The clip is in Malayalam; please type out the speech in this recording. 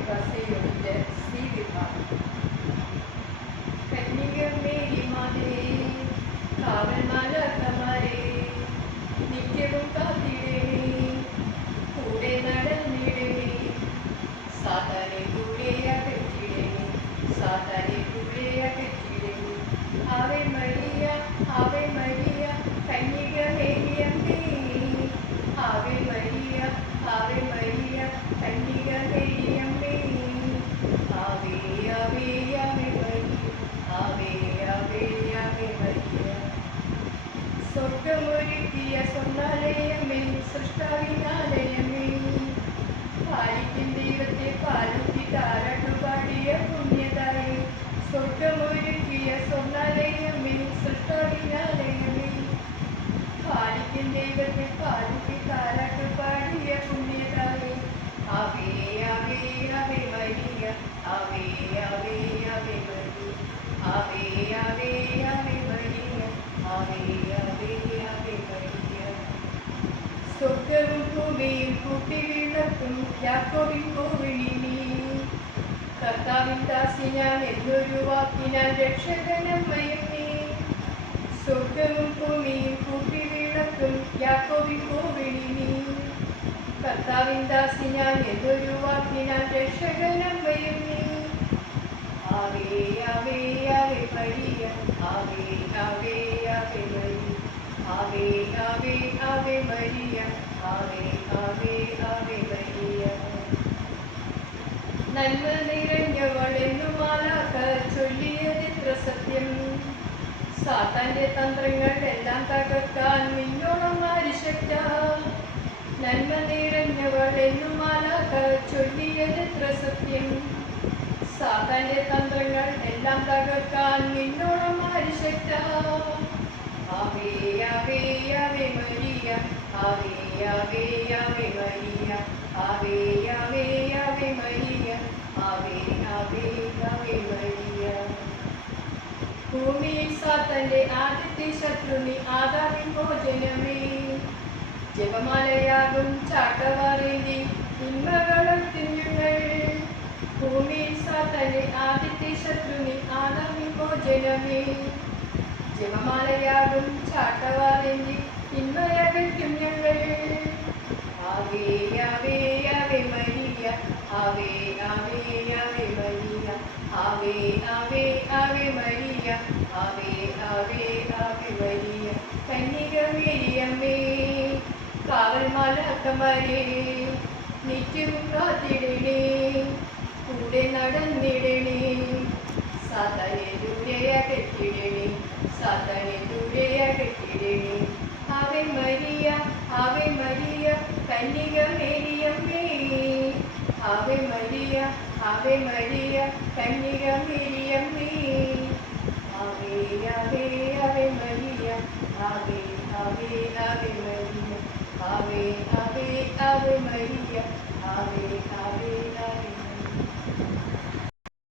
പ്രസയുടെ ശ്രീവിഭാഗം കന്യകമേരി മാതേ കാവൽമാലാഖമാരേ നിത്യവും കാത്തിടണേ കൂടെ നടന്നിടണേ സാത്താനെ കൂടെ അകറ്റിടണേ സാത്താനെ കൂടെ അകറ്റിടണേ ആവേ മരിയ കന്യകമേരിയമ്മേ ആവേ മരിയ കന്യകമേരിയമ്മേ ആവേ ആവേ ആവേ മരിയ ആവേ ആവേ ആവേ മരിയ സ്വർഗമൊരുക്കിയ സ്വർണ്ണാലയമേ സൃഷ്ടാവിനാലയമേ പാലിക്കും ദൈവത്തെ പാലത്തി താരാട്ടുപാടിയ പുണ്യതായി സ്വർഗമൊരുക്കിയ സ്വർണ്ണാലയമേ സൃഷ്ടാവിനാലയമേ പാലിക്കും ദൈവത്തെ പാലത്തി താരാട്ടുപാടിയ പുണ്യതായി ആവേ ആവേ ആവേ മരിയ ആവേ ആവേ ആവേ മരിയ ആവേ ആവേ ആവേ മരിയ ആവേ ആവേ ആവേ മരിയ സ്വർഗവും ഭൂമിയും കൂട്ടി വിളക്കും യാക്കോബിൻ കോവിളി നീ കർത്താവിൻ ദാസി ഞാൻ എന്നൊരു വാക്കിനാൽ രക്ഷകനമ്മയും നീ സ്വർഗവും ഭൂമിയും കൂട്ടി വിളക്കും യാക്കോബിൻ കോവിളി നീ കർത്താവിൻ ദാസി ഞാൻ എന്നൊരു വാക്കിനാൽ രക്ഷകനമ്മയും നീ ആവേ ആവേ ആവേ മരിയ ആവേ ആവേ ആവേ മരിയ ആവേ ആവേ ആവേ മരിയ ആവേ ആവേ ആവേ മരിയ നന്മ നിറഞ്ഞവളെന്നു മാലാഖ ചൊല്ലിയതെത്ര സത്യം സാത്താന്റെ തന്ത്രങ്ങൾ എല്ലാം തകർക്കാൻ നിന്നോളം ആരിശക്ത നന്മ നിറഞ്ഞവളെന്നു മാലാഖ ചൊല്ലിയതെത്ര സത്യം സാത്താന്റെ തന്ത്രങ്ങൾ എല്ലാം തകർക്കാൻ നിന്നോളം ആരിശക്ത ആവേ ആവേ ആവേ മരിയ ആവേ ആവേ ആവേ മരിയ ആവേ ആവേ ആവേ മരിയ ആവേ ആവേ ആവേ മരിയ ഭൂമിയിൽ സാത്താന്റെ ആദ്യത്തെ ശത്രുനി ആദാമിൻ ഭോജനമേ ജപമാലയാകും ചാട്ടവാറേന്തി തിന്മകളും തിന്നുകൾ ഭൂമിയിൽ സാത്താന്റെ ആദ്യത്തെ ശത്രുനി ആദാമിൻ ഭോജനമേ ജപമാലയാകും ചാട്ടവാറേന്തി തിന്മയകറ്റും ഞങ്ങൾ ആവേ ആവേ ആവേ മരിയ ആവേ ആവേ ആവേ മരിയ ആവേ ആവേ ആവേ മരിയ ആവേ ആവേ ആവേ മരിയ കന്യകമേരിയമ്മേ കാവൽമാലാഖമാരേ നിത്യവും കാത്തിടണേ കൂടെ നടന്നിടണേ സാത്താനെ ദൂരെ അകറ്റിടണേ സാത്താനെ ദൂരെ അകറ്റിടണേ ആവേ മരിയ കന്യകമേരിയമ്മേ ആവേ മരിയ കന്യകമേരിയമ്മേ ആവേ ആവേ ആവേ മരിയ ആവേ ആവേ ആവേ മരിയ ആവേ ആവേ ആവേ മരിയ